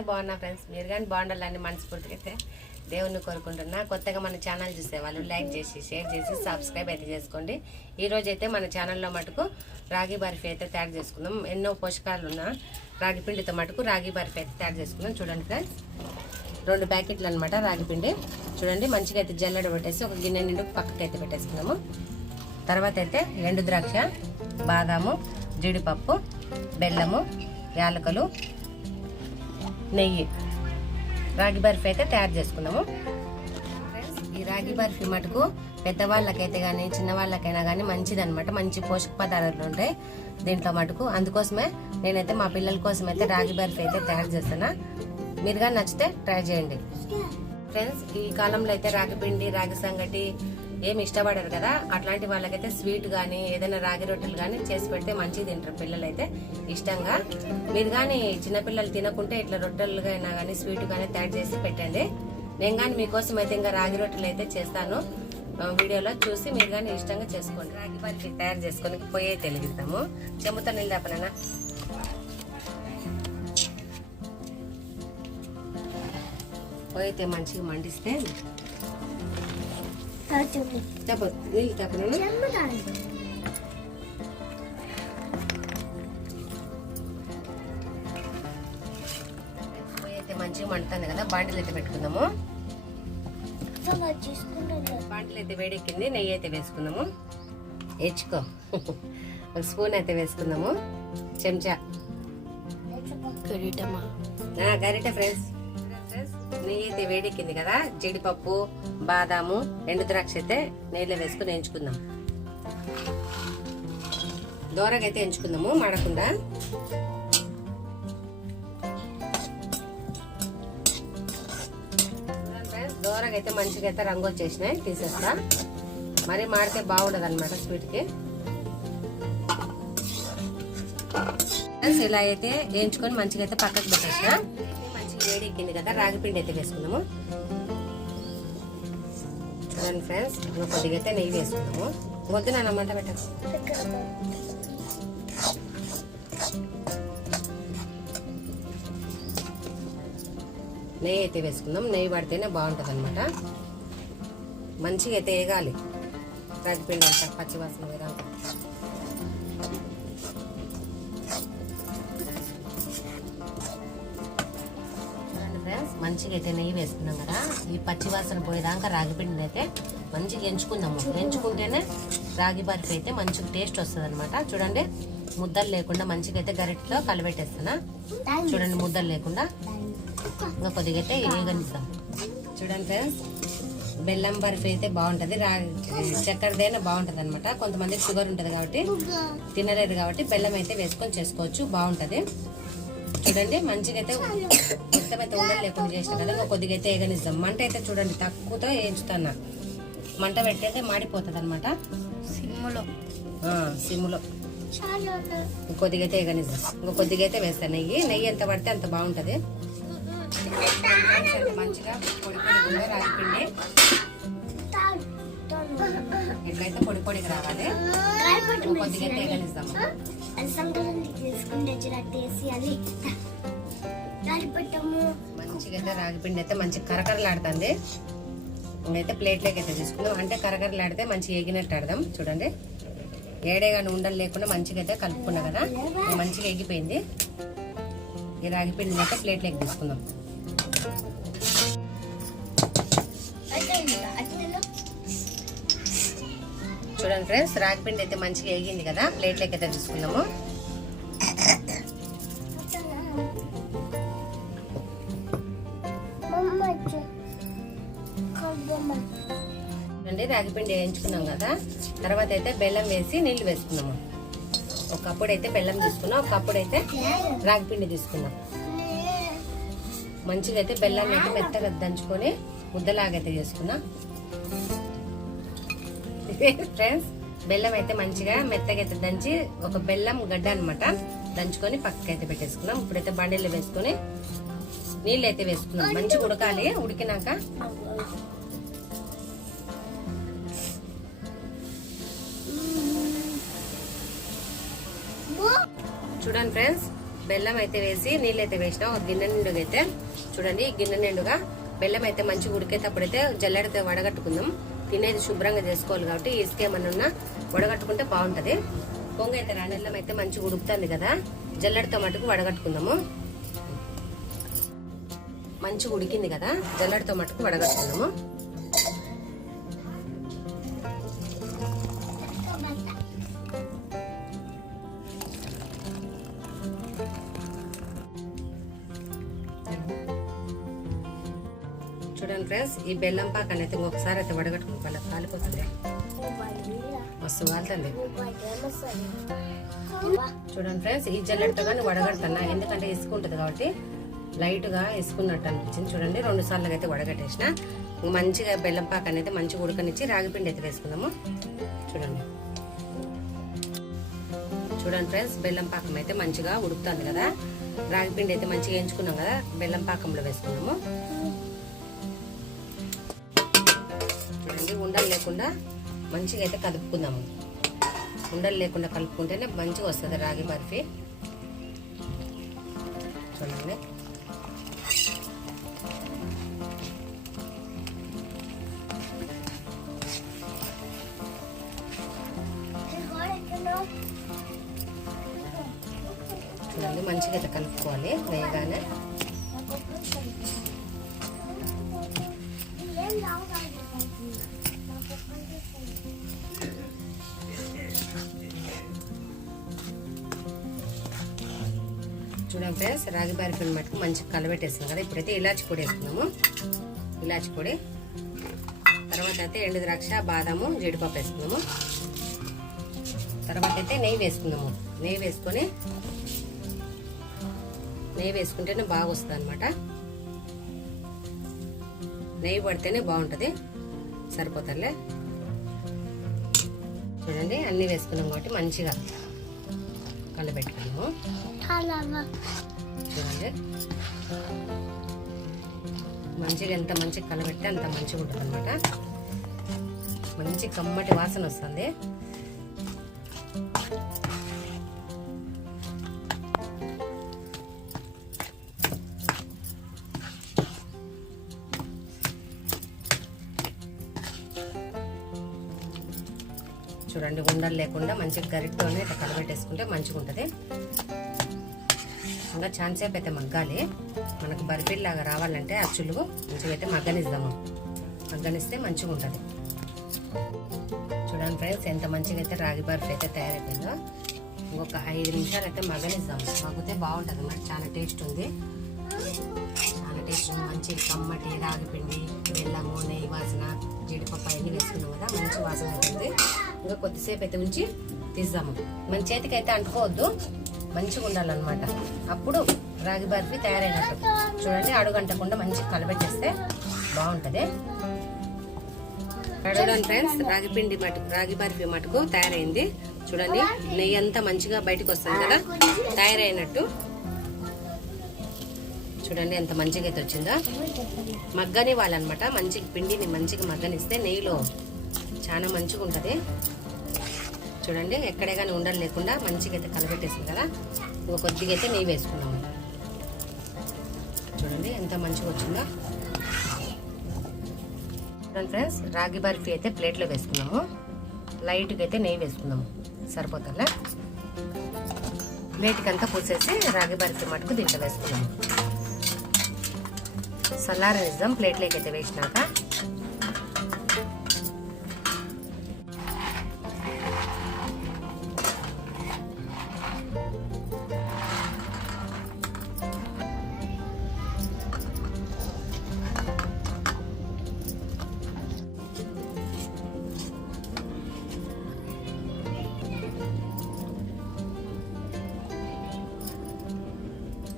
నేనైతే బాగున్నా ఫ్రెండ్స్. మీరు కానీ బాగుండాలని మనస్ఫూర్తిగా అయితే దేవుణ్ణి కోరుకుంటున్నా. కొత్తగా మన ఛానల్ చూసేవాళ్ళు లైక్ చేసి షేర్ చేసి సబ్స్క్రైబ్ అయితే చేసుకోండి. ఈరోజు అయితే మన ఛానల్లో మటుకు రాగి బర్ఫీ అయితే తయారు చేసుకుందాం. ఎన్నో పోషకాలు ఉన్న రాగి పిండితో మటుకు రాగి బర్ఫీ అయితే తయారు చేసుకుందాం. చూడండి ఫ్రెండ్స్, 2 ప్యాకెట్లు అనమాట రాగి పిండి. చూడండి మంచిగా అయితే జల్లెడ పెట్టేసి ఒక గిన్నె నిండు పక్కకి అయితే పెట్టేసుకున్నాము. తర్వాత అయితే ఎండు ద్రాక్ష, బాదాము, జీడిపప్పు, బెల్లము, యాలకులు, నెయ్యి, రాగి బర్ఫీ అయితే తయారు చేసుకున్నాము. ఈ రాగి బర్ఫీ మటుకు పెద్దవాళ్ళకైతే కానీ చిన్న వాళ్ళకైనా కానీ మంచిది అనమాట. మంచి పోషక పదార్థాలు ఉంటాయి దీంట్లో మటుకు. అందుకోసమే నేనైతే మా పిల్లల కోసం అయితే రాగి బర్ఫీ అయితే తయారు చేస్తున్నా. మీరు కానీ నచ్చితే ట్రై చేయండి ఫ్రెండ్స్. ఈ కాలంలో అయితే రాగి పిండి, రాగి సంగటి ఏమి ఇష్టపడరు కదా. అట్లాంటి వాళ్ళకైతే స్వీట్ కానీ ఏదైనా రాగి రొట్టెలు కానీ చేసి పెడితే మంచిది తింటారు పిల్లలు అయితే ఇష్టంగా. మీరు కానీ చిన్నపిల్లలు తినకుంటే ఇట్లా రొట్టెలుగా అయినా కానీ స్వీట్ కానీ తయారు చేసి పెట్టండి. నేను కానీ మీకోసం అయితే ఇంకా రాగి రొట్టెలు అయితే చేస్తాను. వీడియోలో చూసి మీరు కానీ ఇష్టంగా చేసుకోండి. రాగి బర్ఫీ తయారు చేసుకొని పొయ్యి వెలిగిస్తాము. చెంబుతో నీళ్ళు తప్పనా. పొయ్యి అయితే మంచిగా మండిస్తే నీళ్ళు తప్పనా. అయితే మంచిగా మండుతుంది కదా. బాండిలు అయితే పెట్టుకుందాము. బాండిలు అయితే వేడెక్కింది. నెయ్యి అయితే వేసుకుందాము. హెచ్చుకో ఒక స్పూన్ అయితే వేసుకుందాము. చెంచా గరిట ఫ్రెండ్స్. నెయ్యి అయితే వేడెక్కింది కదా. జీడిపప్పు, బాదాము, ఎండు ద్రాక్ష అయితే నెయ్యిలో వేసుకుని ఎంచుకుందాం. దోరగా అయితే ఎంచుకుందాము మాడకుండా. దోరగా అయితే మంచిగా అయితే రంగు వచ్చేసినాయి. తీసేస్తా. మరి మాడితే బాగుండదు అనమాట స్వీట్కి. ఇలా అయితే వేయించుకొని మంచిగా అయితే పక్కకు పెట్టేసిన. మంచిగా వేడెక్కింది కదా. రాగి పిండి అయితే వేసుకుందాము. చూడండి ఫ్రెండ్స్, కొద్దిగా అయితే నెయ్యి వేసుకుందాము. వద్దు నాన్న మంట పెట్టకు. నెయ్యి అయితే వేసుకుందాం. నెయ్యి పడితేనే బాగుంటుంది అనమాట. మంచిగా అయితే వేగాలి రాగి పిండి అంతా పచ్చివాసన వేదాక. మంచిగా అయితే నెయ్యి వేసుకున్నాం కదా. ఈ పచ్చివాసన పోయేదాకా రాగి పిండిని అయితే మంచిగా ఎంచుకుందాము. ఎంచుకుంటేనే రాగి బర్ఫీ అయితే మంచిగా టేస్ట్ వస్తుంది అనమాట. చూడండి ముద్దలు లేకుండా మంచిగా అయితే గరిటలో కలిపెట్టేస్తున్నా. చూడండి ముద్దలు లేకుండా. ఇంకా కొద్దిగా అయితే వేగనిద్దాం. చూడండి ఫ్రెండ్స్, బెల్లం బర్ఫీ అయితే బాగుంటుంది. చక్కెరదైనా బాగుంటుంది అనమాట. కొంతమందికి షుగర్ ఉంటుంది కాబట్టి తినలేరు కాబట్టి బెల్లం అయితే వేసుకొని చేసుకోవచ్చు, బాగుంటుంది. చూడండి మంచిగా అయితే మొత్తం అయితే ఉండలు లేకుండా చేసిన కదా. ఇంకా కొద్దిగా అయితే వేగనిద్దాం. మంట అయితే చూడండి తక్కువతో వేయించుతున్నా. మంట పెట్టయితే మాడిపోతుంది అనమాట. సిమ్లో కొద్దిగా అయితే వేగనిద్దాం. ఇంకా కొద్దిగా అయితే వేస్తాను నెయ్యి. నెయ్యి ఎంత పడితే అంత బాగుంటుంది. మంచిగా పొడి పొడి రాగి పిండి ఇట్లయితే పొడి పొడికి రావాలి. కొద్దిగా అయితే వేగనిస్తాము. మంచిగా అయితే రాగి పిండి అయితే మంచిగా కరకరలాడుతుంది. ఇంకైతే ప్లేట్లోకి అయితే తీసుకుందాం. అంటే కరకరలాడితే మంచిగా ఎగినట్టు ఆడదాం. చూడండి ఏడే కానీ ఉండలు లేకుండా మంచిగా అయితే కలుపుకున్నా కదా. మంచిగా ఎగిపోయింది. ఈ రాగి పిండిని అయితే ప్లేట్లోకి తీసుకుందాం. చూడండి ఫ్రెండ్స్, రాగి పిండి అయితే మంచిగా ఎగింది కదా. ప్లేట్లోకి అయితే తీసుకుందాము. రాగి పిండి వేయించుకున్నాం కదా. తర్వాత అయితే బెల్లం వేసి నీళ్లు వేసుకున్నాము. ఒక కప్పుడు అయితే బెల్లం తీసుకున్నాం, ఒక కప్పుడు అయితే రాగి పిండి తీసుకున్నాం. మంచిగా అయితే బెల్లాన్ని అయితే మెత్తగా దంచుకొని ముద్దలాగైతే చేసుకున్నా. ఫ్రెండ్స్, బెల్లం అయితే మంచిగా మెత్తగా అయితే దంచి ఒక బెల్లం గడ్డ అనమాట దంచుకొని పక్కకైతే పెట్టేసుకున్నాం. ఇప్పుడైతే బండిలో వేసుకొని నీళ్ళు అయితే వేసుకున్నాం. మంచిగా ఉడకాలి. ఉడికినాక చూడండి ఫ్రెండ్స్, బెల్లం అయితే వేసి నీళ్ళు అయితే వేసిన ఒక గిన్నె నిండుగా అయితే చూడండి. గిన్నె నిండుగా బెల్లం అయితే మంచిగా ఉడికేటప్పుడైతే జల్లెడతో వడగట్టుకుందాం. తినేది శుభ్రంగా చేసుకోవాలి కాబట్టి ఇసుకేమన్నా వడగట్టుకుంటే బాగుంటది. పొంగ అయితే బెల్లం అయితే మంచిగా ఉడుకుతుంది కదా, జల్లెడతో మటుకు వడగట్టుకుందాము. మంచిగా ఉడికింది కదా, జల్లెడతో మటుకు వడగట్టుకుందాము. చూడండి ఫ్రెండ్స్, ఈ బెల్లం పాక అనేది ఇంకొకసారి అయితే వడగట్టుకుని వాళ్ళ కాలిపోతుంది, మస్తు కాలుతుంది. చూడండి ఫ్రెండ్స్, ఈ జల్లెడతో కానీ వడగడుతున్నా, ఎందుకంటే ఇసుకుంటుంది కాబట్టి లైట్ గా ఇసుకున్నట్టు అనిపించింది. చూడండి 2 సార్లు అయితే వడగట్టేసిన. మంచిగా బెల్లం పాక అనేది మంచిగా ఉడకనిచ్చి రాగిపిండి అయితే వేసుకుందాము. చూడండి చూడండి ఫ్రెండ్స్, బెల్లం పాకం అయితే మంచిగా ఉడుకుతుంది కదా, రాగిపిండి అయితే మంచిగా వేయించుకున్నాం కదా, బెల్లం పాకంలో వేసుకున్నాము. చూడండి ఉండలు లేకుండా మంచిగా అయితే కలుపుకుందాము. ఉండలు లేకుండా కలుపుకుంటేనే మంచిగా వస్తుంది రాగి బర్ఫీ. చూడండి చూడండి మంచిగా అయితే కలుపుకోవాలి వేయగానే. చూడండి ఫ్రెండ్స్, రాగి బర్ఫీ మటుకు మంచిగా కలబెట్టేస్తాం కదా. ఇప్పుడైతే ఇలాచి పొడి వేసుకున్నాము. ఇలాచి పొడి తర్వాత అయితే ఎండు ద్రాక్ష, బాదాము, జీడిపప్పు వేసుకున్నాము. తర్వాత అయితే నెయ్యి వేసుకున్నాము. నెయ్యి వేసుకుంటేనే బాగా వస్తుంది అనమాట. నెయ్యి పడితేనే బాగుంటుంది. సరిపోతారులే. చూడండి అన్ని వేసుకున్నాం కాబట్టి మంచిగా కలబెట్టుకున్నాము. చూడండి మంచిగా ఎంత మంచిగా కలబెడితే అంత మంచిగా ఉంటుంది అనమాట. మంచి కమ్మటి వాసన వస్తుంది. చూడండి ఉండలు లేకుండా మంచిగా గరిటతోనే ఇట్లా కలబెట్టేసుకుంటే మంచిగా ఉంటుంది. ఇంకా ఛాన్సేపు అయితే మగ్గాలి. మనకు బర్ఫీలాగా రావాలంటే అచ్చులు మంచిగా అయితే మగ్గనిస్తే మంచిగా ఉంటుంది. చూడండి ఫ్రెండ్స్, ఎంత మంచిగా అయితే రాగి బర్ఫీ అయితే తయారైపోయిందో. ఇంకొక 5 నిమిషాలు అయితే మగ్గనిద్దాము. మగ్గితే బాగుంటుంది మరి. చాలా టేస్ట్ ఉంది. మంచి కమ్మటి రాగి పిండి, బెల్లము, నెయ్యి వాసన, జీడిపప్పు అన్నీ వేసుకున్నాం కదా, మంచి వాసన అవుతుంది. ఇంకా కొద్దిసేపు అయితే ఉంచి తీద్దాము. మన చేతికి అయితే అంటుకోవద్దు, మంచిగా ఉండాలన్నమాట. అప్పుడు రాగి బర్ఫీ తయారైనట్టు. చూడండి అడుగంటకుండా మంచిగా కలబెట్టేస్తే బాగుంటుంది. చూడండి ఫ్రెండ్స్, రాగి బర్ఫీ మటుకు తయారైంది. చూడండి నెయ్యి అంతా మంచిగా బయటకు వస్తుంది కదా, తయారైనట్టు. చూడండి ఎంత మంచిగా అయితే వచ్చిందో. మగ్గని వాళ్ళనమాట. మంచిగా పిండిని మంచిగా మగ్గనిస్తే నెయ్యిలో చాలా మంచిగా ఉంటుంది. చూడండి ఎక్కడే కానీ ఉండలు లేకుండా మంచిగా అయితే కలబెట్టేసింది కదా. ఇంకో కొద్దిగా అయితే నెయ్యి వేసుకున్నాము. చూడండి ఎంత మంచిగా వచ్చిందో. చూడండి ఫ్రెండ్స్, రాగి బర్ఫీ అయితే ప్లేట్లో వేసుకున్నాము. లైట్గా అయితే నెయ్యి వేసుకున్నాము. సరిపోతుందా? ప్లేట్కి అంతా పూసేసి రాగి బర్ఫీ మటుకు దీంట్లో వేసుకున్నాము. చల్లారనిద్దాం ప్లేట్లోకి అయితే వేసినాక.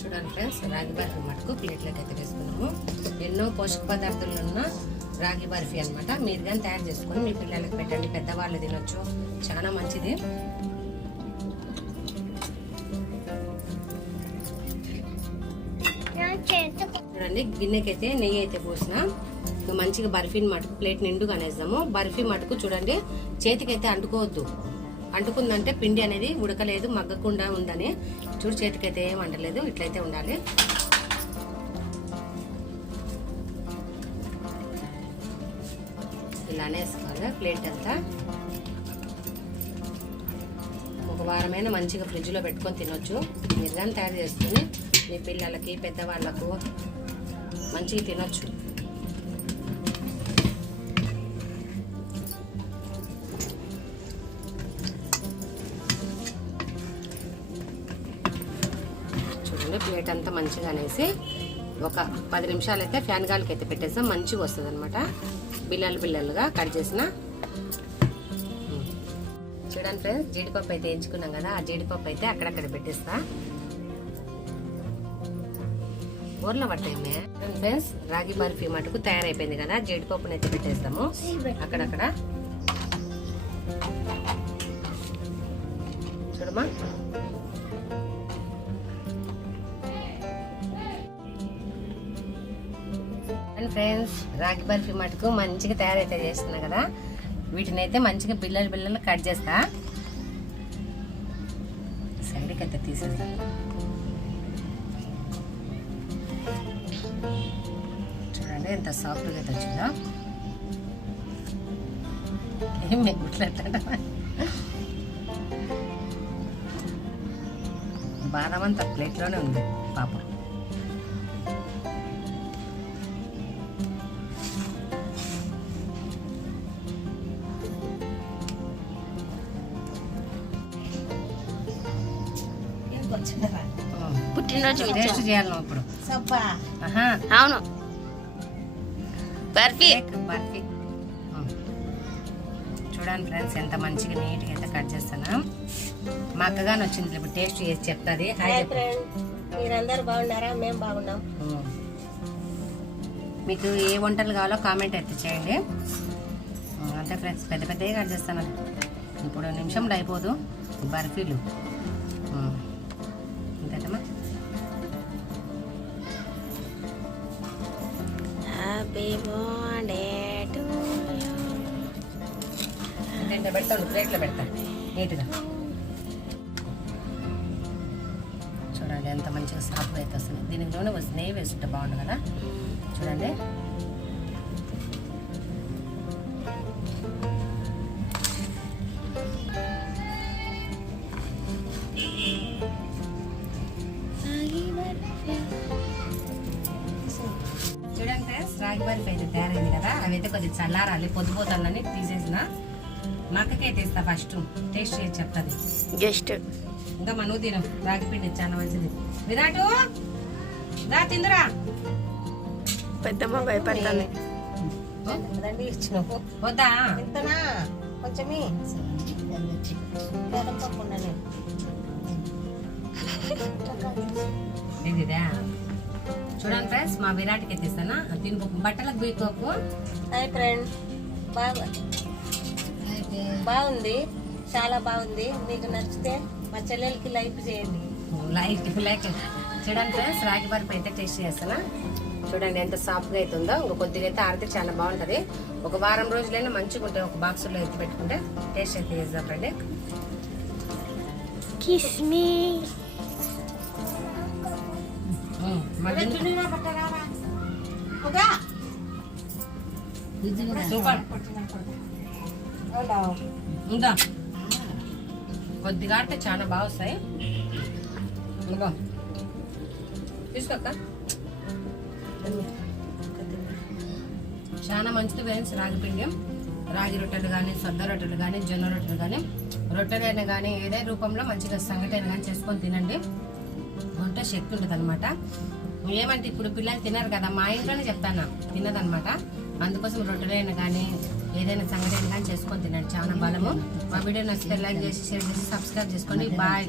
చూడండి ఫ్రెండ్స్, రాగి బర్ఫీ మటుకు ప్లేట్లోకి అయితే వేసుకున్నాము. ఎన్నో పోషక పదార్థాలు ఉన్న రాగి బర్ఫీ అనమాట. మీరు కానీ తయారు చేసుకొని మీ పిల్లలకి పెట్టండి, పెద్దవాళ్ళు తినొచ్చు, చాలా మంచిది. చూడండి గిన్నెకైతే నెయ్యి అయితే పోసిన. మంచిగా బర్ఫీని మటుకు ప్లేట్ నిండుగా అనేద్దాము. బర్ఫీ మటుకు చూడండి చేతికైతే అంటుకోవద్దు, అంటుకుందంటే పిండి అనేది ఉడకలేదు, మగ్గకుండా ఉందని. చూడు చేతికైతే ఏం అంటలేదు, ఇట్లయితే ఉండాలి. ఇలానే వేసుకోవాలి ప్లేట్ అంతా. ఒక వారమైనా మంచిగా ఫ్రిడ్జ్లో పెట్టుకొని తినొచ్చు. మీరు కానీ తయారు చేసుకుని మీ పిల్లలకి పెద్దవాళ్ళకు మంచిగా తినొచ్చు. చూడండి ప్లేట్ అంతా మంచిగా అనేసి ఒక 10 నిమిషాలు అయితే ఫ్యాన్ గాలికి అయితే పెట్టేస్తాం. మంచిగా వస్తుంది అనమాట. బిల్లలుగా కట్ చేసిన. చూడండి ఫ్రెండ్స్, జీడిపప్పు అయితే ఎంచుకున్నాం కదా, ఆ జీడిపప్పు అయితే అక్కడక్కడ పెట్టేస్తా. ఊర్లో పడతాయి ఫ్రెండ్స్. రాగి బర్ఫీ మటుకు తయారైపోయింది కదా, జీడిపప్పుని అయితే పెట్టేస్తాము అక్కడక్కడ. చూడమా ఫ్రెండ్స్, రాగి బర్ఫీ మటుకు మంచిగా తయారైతే చేస్తున్నా కదా, వీటిని అయితే మంచిగా బిల్లలు కట్ చేస్తా. సైడ్కి అయితే తీసేస్తా. చూడండి ఎంత సాఫ్ట్గా అయితే వచ్చిందో. ఏం మెగుట్లేట బాదం అంతా ప్లేట్లోనే ఉంది పాపం. పుట్టినరోజు టేస్ట్ చేయాలి ఇప్పుడు. అవును, బర్ఫీ. చూడండి ఫ్రెండ్స్, ఎంత మంచిగా నీట్గా అయితే కట్ చేస్తాను. మా అక్కగాని వచ్చింది ఇప్పుడు టేస్ట్ చేసి చెప్తుంది. మీరందరూ బాగున్నారా? మేము బాగున్నాం. మీకు ఏ వంటలు కావాలో కామెంట్ అయితే చేయండి. అంతే ఫ్రెండ్స్, పెద్దగా కట్ చేస్తాను. ఇప్పుడు నిమిషంలో అయిపోదు బర్ఫీలు. అంతేనమ్మా. పెడతాను, ప్లేట్లో పెడతాను నీట్గా. చూడండి ఎంత మంచిగా సాఫ్ట్గా అయితే వస్తుంది. దీనిలోనే నెయ్యి వేస్తుంటే బాగుండు కదా. చూడండి చూడండి ఫ్రెండ్స్, రాగి బర్ఫీ అయితే తయారైంది కదా. అవి అయితే కొద్దిగా చల్లారాలి, పొద్దుపోతానని తీసేసిన. మా అక్కకైతే ఇస్తా, ఫస్ట్ టేస్ట్ చేసి చెప్తుంది. జస్ట్ ఇంకా మనం తినం, రాగి పిండి చాలా మంచిది. విరాటు రా తిందురా. పెద్దమ్మ భయపడతాను. వద్దా కొంచెమే ఇదిదా. చూడండి ఫ్రెండ్స్, మా విరాట్కి ఎత్తిస్తానా. దీని బట్టలకు బీకోకు. హాయ్ ఫ్రెండ్, బాగుంది, చాలా బాగుంది. మీకు నచ్చితే మా చెల్లెలకి లైక్ చేయండి. లైక్ చూడండి ఫ్రెండ్స్, రాగి బర్ఫీ అయితే టేస్ట్ చేస్తానా. చూడండి ఎంత సాఫ్ట్గా అవుతుందో. ఇంక కొద్దిగా అయితే ఆడితే చాలా బాగుంటుంది. ఒక వారం రోజులైనా మంచిగా ఉంటాయి. ఒక బాక్సులో ఎత్తి పెట్టుకుంటే టేస్ట్ అయితే చేద్దాం రండి. సూపర్. ఇంకా కొద్దిగా ఆడితే చాలా బాగా వస్తాయి. ఇంకా తీసుకోక్క. చాలా మంచిది ఫ్రెండ్స్ రాగి పిండి. రాగి రొట్టెలు కానీ, సద్ద రొట్టెలు కానీ, జొన్న రొట్టెలు కానీ, రొట్టెలైనా కానీ ఏదైనా రూపంలో మంచిగా సంగటైనా కానీ చేసుకొని తినండి. ఉంటే శక్తి ఉంటుంది అనమాట. ఏమంటే ఇప్పుడు పిల్లలు తినరు కదా, మా ఇంట్లోనే చెప్తాను తినదనమాట. అందుకోసం రొట్టెలైనా కానీ ఏదైనా సంగటైనా కానీ చేసుకొని తినండి, చాలా బలము. మా వీడియో నచ్చితే లైక్ చేసి, షేర్ చేసి, సబ్స్క్రైబ్ చేసుకోండి. బాయ్.